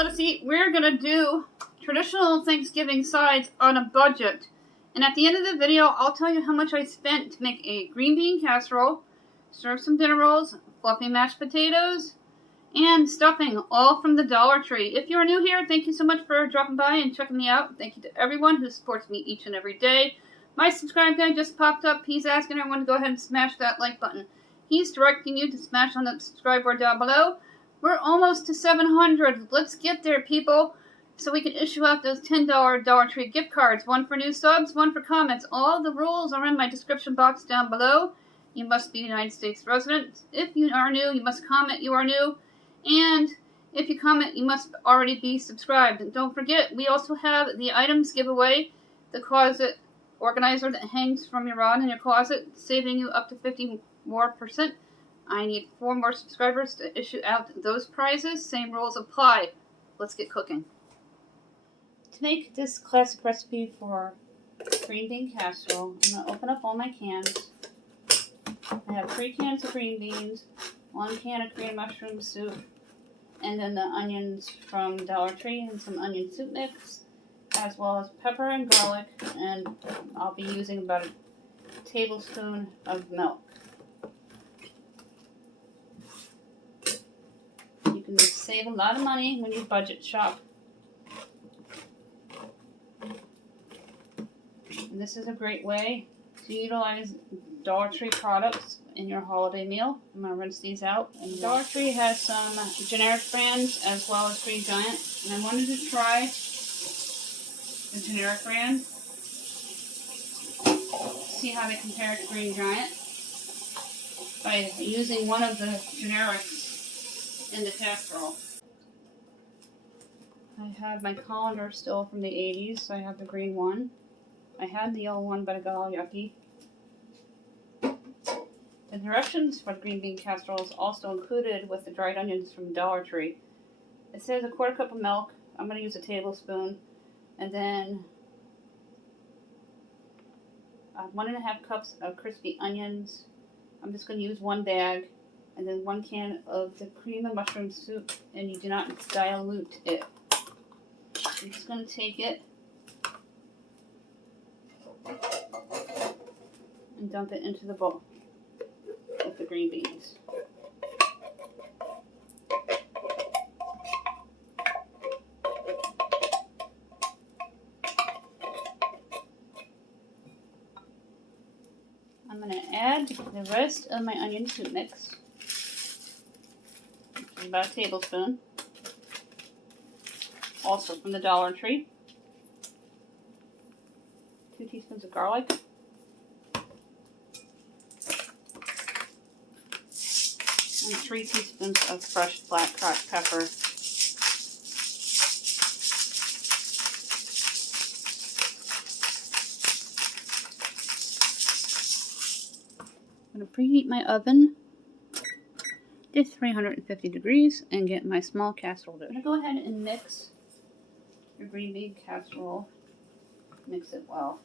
let us eat. We're going to do traditional Thanksgiving sides on a budget. And at the end of the video, I'll tell you how much I spent to make a green bean casserole, serve some dinner rolls, fluffy mashed potatoes, and stuffing, all from the Dollar Tree. If you're new here, thank you so much for dropping by and checking me out. Thank you to everyone who supports me each and every day. My subscribe guy just popped up. He's asking everyone to go ahead and smash that like button. He's directing you to smash on the subscribe bar down below. We're almost to 700. Let's get there, people, so we can issue out those $10 Dollar Tree gift cards. One for new subs, one for comments. All the rules are in my description box down below. You must be a United States resident. If you are new, you must comment you are new. And if you comment, you must already be subscribed. And don't forget, we also have the items giveaway, the closet organizer that hangs from your rod in your closet, saving you up to 50% more. I need 4 more subscribers to issue out those prizes. Same rules apply. Let's get cooking. To make this classic recipe for green bean casserole, I'm going to open up all my cans. I have 3 cans of green beans, 1 can of cream mushroom soup, and then the onions from Dollar Tree and some onion soup mix, as well as pepper and garlic, and I'll be using about a tablespoon of milk. You can save a lot of money when you budget shop. And this is a great way to utilize Dollar Tree products in your holiday meal. I'm going to rinse these out. And Dollar Tree has some generic brands as well as Green Giant. And I wanted to try the generic brand. See how they compare to Green Giant by using one of the generics in the casserole. I have my colander still from the 80s, so I have the green one. I had the yellow one, but it got all yucky. The directions for the green bean casserole is also included with the dried onions from Dollar Tree. It says a 1/4 cup of milk. I'm going to use a tablespoon. And then 1.5 cups of crispy onions. I'm just going to use 1 bag. And then 1 can of the cream and mushroom soup. And you do not dilute it. I'm just going to take it and dump it into the bowl with the green beans. I'm going to add the rest of my onion soup mix, which is about a tablespoon, also from the Dollar Tree. 2 teaspoons of garlic. And 3 teaspoons of fresh black cracked pepper. I'm going to preheat my oven to 350 degrees and get my small casserole dish. I'm going to go ahead and mix your green bean casserole. Mix it well.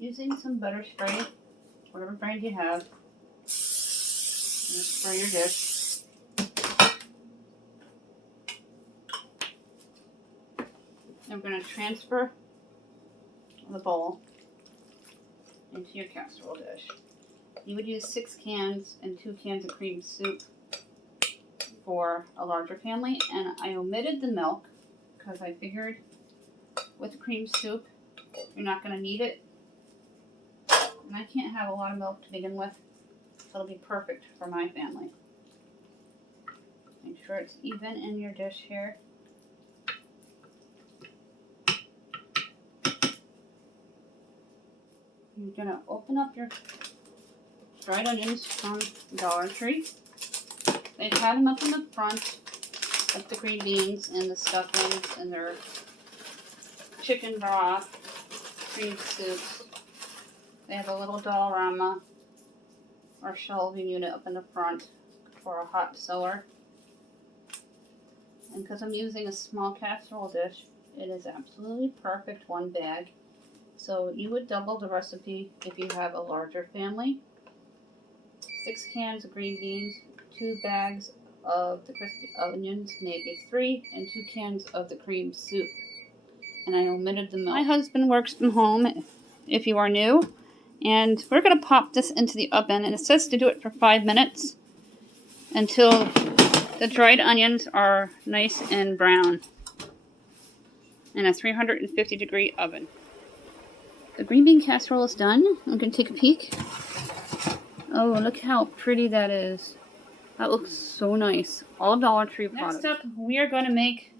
Using some butter spray, whatever brand you have, just spray your dish. I'm going to transfer the bowl into your casserole dish. You would use 6 cans and 2 cans of cream soup for a larger family, and I omitted the milk because I figured with cream soup you're not going to need it. And I can't have a lot of milk to begin with, so it'll be perfect for my family. Make sure it's even in your dish here. You're going to open up your dried onions from Dollar Tree. They've had them up in the front, like the green beans and the stuffings and their chicken broth, cream soups. They have a little diorama or shelving unit up in the front for a hot cellar. And because I'm using a small casserole dish, it is absolutely perfect, one bag. So you would double the recipe if you have a larger family. 6 cans of green beans, 2 bags of the crispy onions, maybe 3, and 2 cans of the cream soup. And I omitted the milk. My husband works from home, if you are new. And we're going to pop this into the oven, and it says to do it for 5 minutes until the dried onions are nice and brown in a 350-degree oven. The green bean casserole is done. I'm going to take a peek. Oh, look how pretty that is. That looks so nice. All Dollar Tree products. Next up, we are going to make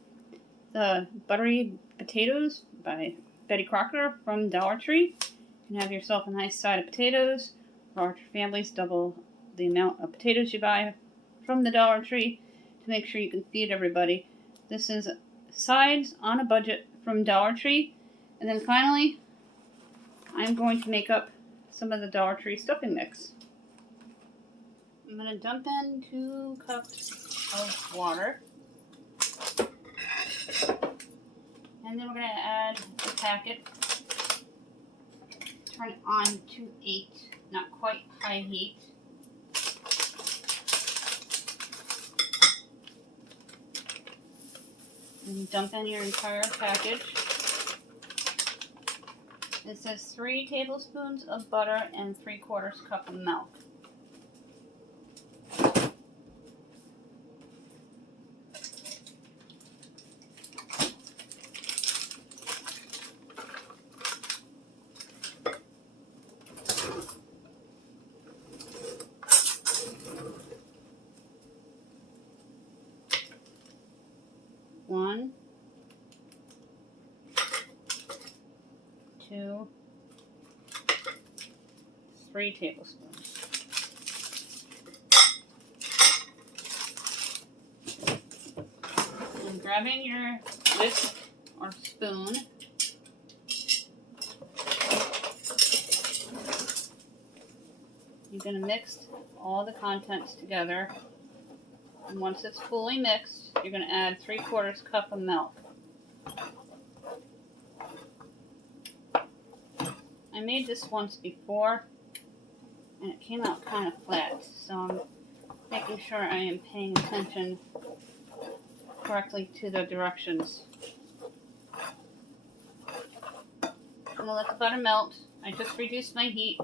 the Buttery Potatoes by Betty Crocker from Dollar Tree. You can have yourself a nice side of potatoes. Large families double the amount of potatoes you buy from the Dollar Tree to make sure you can feed everybody. This is sides on a budget from Dollar Tree. And then finally, I'm going to make up some of the Dollar Tree stuffing mix. I'm going to dump in 2 cups of water. And then we're going to add the packet. Turn it on to 8, not quite high heat. And dump in your entire package. It says 3 tablespoons of butter and 3/4 cup of milk. One, 2, 3 tablespoons. And grabbing your whisk or spoon, you're going to mix all the contents together. And once it's fully mixed, you're going to add 3/4 cup of milk. I made this once before, and it came out kind of flat, so I'm making sure I am paying attention correctly to the directions. I'm going to let the butter melt. I just reduced my heat,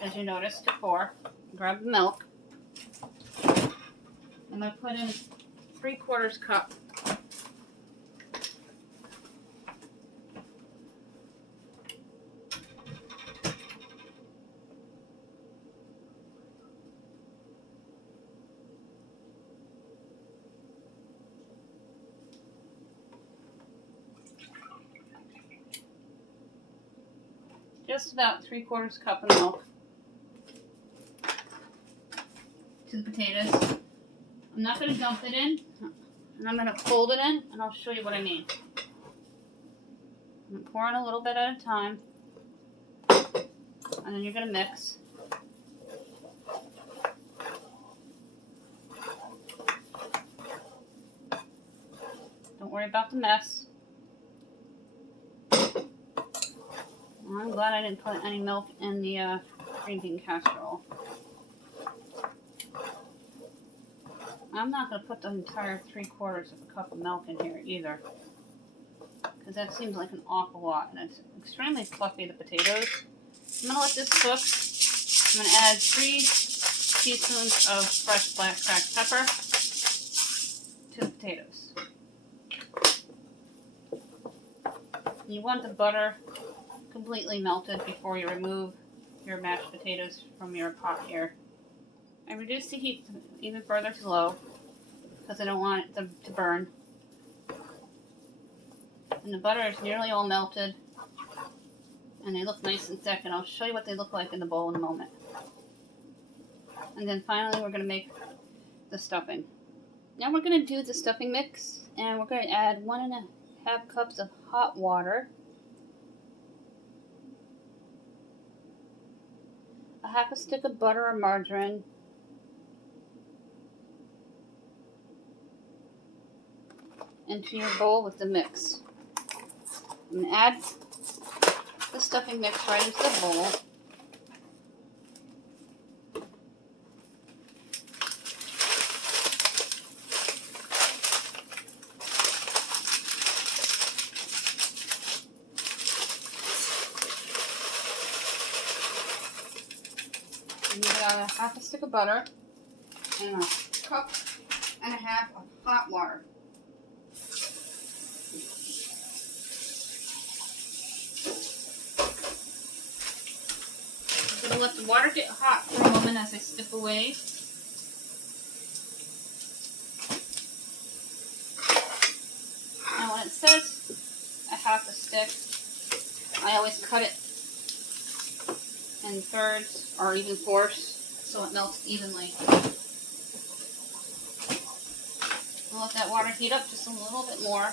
as you noticed, to 4. Grab the milk. I'm going to put in 3/4 cup. Just about 3/4 cup of milk to the potatoes. I'm not going to dump it in, and I'm going to fold it in, and I'll show you what I mean. I'm going to pour in a little bit at a time, and then you're going to mix. Don't worry about the mess. I'm glad I didn't put any milk in the green bean casserole. I'm not going to put the entire 3/4 cup of milk in here either, because that seems like an awful lot, and it's extremely fluffy, the potatoes. I'm going to let this cook. I'm going to add 3 teaspoons of fresh black cracked pepper to the potatoes. You want the butter completely melted before you remove your mashed potatoes from your pot here. I reduced the heat even further to low because I don't want it to burn. And the butter is nearly all melted, and they look nice and thick, and I'll show you what they look like in the bowl in a moment. And then finally we're going to make the stuffing. Now we're going to do the stuffing mix, and we're going to add 1.5 cups of hot water. half a stick of butter or margarine. Into your bowl with the mix. And add the stuffing mix right into the bowl. And you got a half a stick of butter and a cup and a half of hot water. I'm going to let the water get hot for a moment as I step away. Now when it says a half a stick, I always cut it in thirds or even fourths so it melts evenly. I'll let that water heat up just a little bit more.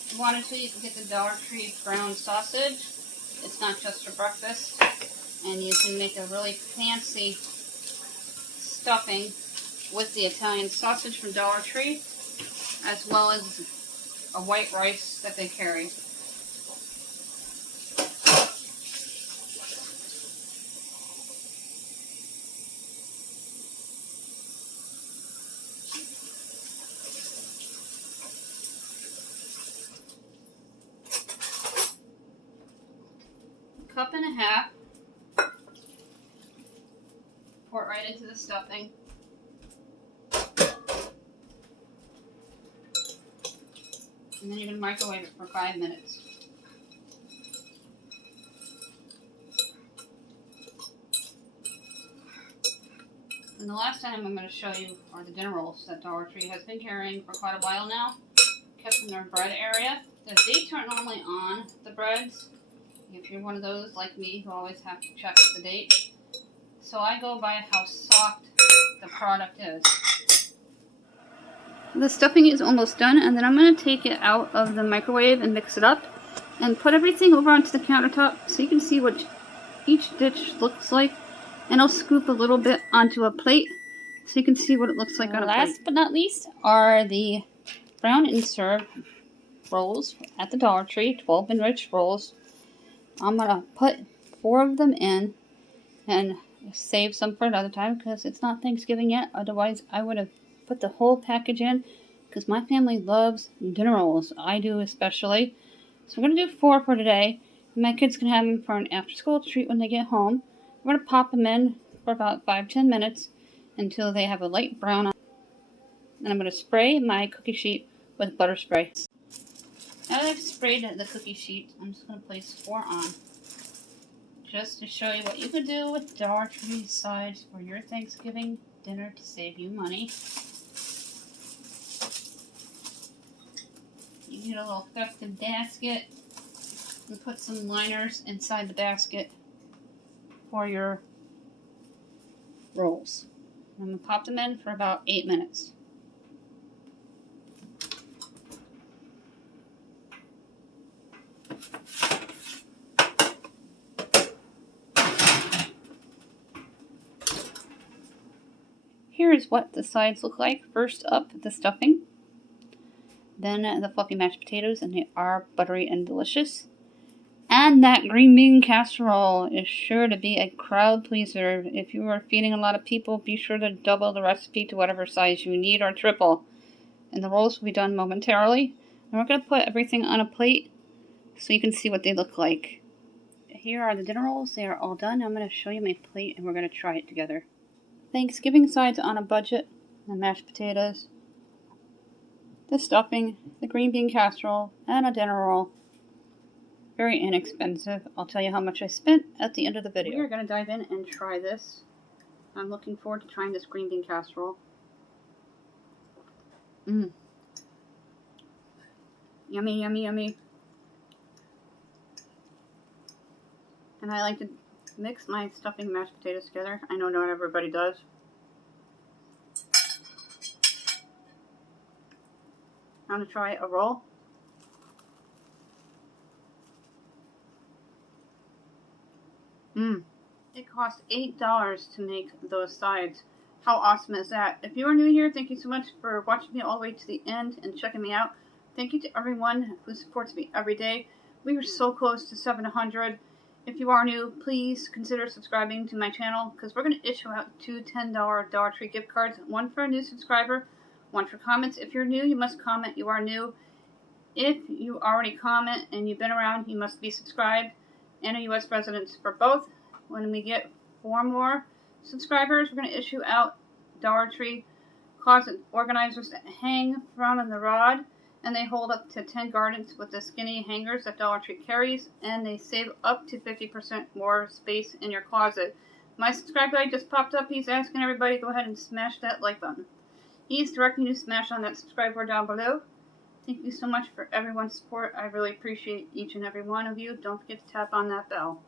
If you wanted to, you can get the Dollar Tree brown sausage. It's not just for breakfast. And you can make a really fancy stuffing with the Italian sausage from Dollar Tree, as well as a white rice that they carry. Cup and a half. Pour it right into the stuffing. And then you're going to microwave it for 5 minutes. And the last item I'm going to show you are the dinner rolls that Dollar Tree has been carrying for quite a while now. Kept in their bread area. The dates aren't normally on the breads. If you're one of those like me who always have to check the date. So I go by how soft the product is. The stuffing is almost done, and then I'm going to take it out of the microwave and mix it up and put everything over onto the countertop so you can see what each dish looks like. And I'll scoop a little bit onto a plate so you can see what it looks like on a plate. Last but not least are the brown and serve rolls at the Dollar Tree, 12 enriched rolls. I'm going to put 4 of them in and save some for another time because it's not Thanksgiving yet. Otherwise, I would have put the whole package in because my family loves dinner rolls. I do especially. So we're going to do 4 for today. My kids can have them for an after-school treat when they get home. We're going to pop them in for about 5-10 minutes until they have a light brown on. And I'm going to spray my cookie sheet with butter spray. Now that I've sprayed the cookie sheet, I'm just going to place 4 on. Just to show you what you could do with Dollar Tree sides for your Thanksgiving dinner to save you money. You get a little festive basket and put some liners inside the basket for your rolls. I'm going to pop them in for about 8 minutes. Here is what the sides look like. First up, the stuffing. Then the fluffy mashed potatoes, and they are buttery and delicious. And that green bean casserole is sure to be a crowd pleaser. If you are feeding a lot of people, be sure to double the recipe to whatever size you need or triple. And the rolls will be done momentarily. And we're going to put everything on a plate so you can see what they look like. Here are the dinner rolls. They are all done. I'm going to show you my plate and we're going to try it together. Thanksgiving sides on a budget, the mashed potatoes, the stuffing, the green bean casserole, and a dinner roll. Very inexpensive. I'll tell you how much I spent at the end of the video. We're going to dive in and try this. I'm looking forward to trying this green bean casserole. Mmm. Yummy, yummy, yummy. And I like to mix my stuffing and mashed potatoes together. I know not everybody does. I'm going to try a roll. It cost $8 to make those sides. How awesome is that? If you are new here, thank you so much for watching me all the way to the end and checking me out. Thank you to everyone who supports me every day. We are so close to 700. If you are new, please consider subscribing to my channel because we're going to issue out 2 $10 Dollar Tree gift cards. One for a new subscriber, one for comments. If you're new, you must comment you are new. If you already comment and you've been around, you must be subscribed. And a U.S. resident for both. When we get 4 more subscribers, we're going to issue out Dollar Tree closet organizers that hang from the rod, and they hold up to 10 gardens with the skinny hangers that Dollar Tree carries, and they save up to 50% more space in your closet. My subscribe guy just popped up. He's asking everybody to go ahead and smash that like button. He's directing you to smash on that subscribe bar down below. Thank you so much for everyone's support. I really appreciate each and every one of you. Don't forget to tap on that bell.